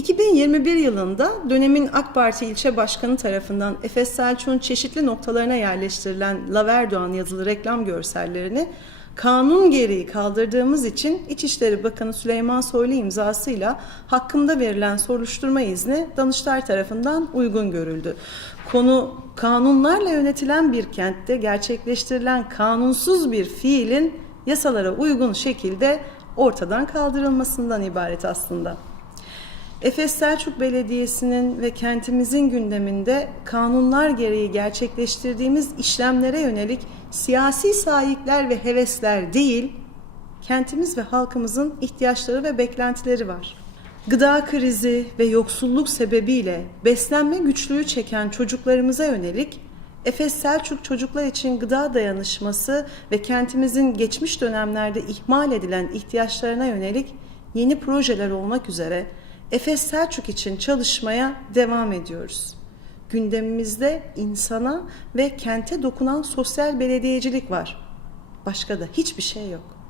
2021 yılında dönemin AK Parti ilçe başkanı tarafından Efes Selçuk'un çeşitli noktalarına yerleştirilen Laverdoğan yazılı reklam görsellerini kanun gereği kaldırdığımız için İçişleri Bakanı Süleyman Soylu imzasıyla hakkımda verilen soruşturma izni Danıştay tarafından uygun görüldü. Konu kanunlarla yönetilen bir kentte gerçekleştirilen kanunsuz bir fiilin yasalara uygun şekilde ortadan kaldırılmasından ibaret aslında. Efes Selçuk Belediyesi'nin ve kentimizin gündeminde kanunlar gereği gerçekleştirdiğimiz işlemlere yönelik siyasi sahipler ve hevesler değil, kentimiz ve halkımızın ihtiyaçları ve beklentileri var. Gıda krizi ve yoksulluk sebebiyle beslenme güçlüğü çeken çocuklarımıza yönelik Efes Selçuk Çocuklar için Gıda Dayanışması ve kentimizin geçmiş dönemlerde ihmal edilen ihtiyaçlarına yönelik yeni projeler olmak üzere Efes Selçuk için çalışmaya devam ediyoruz. Gündemimizde insana ve kente dokunan sosyal belediyecilik var. Başka da hiçbir şey yok.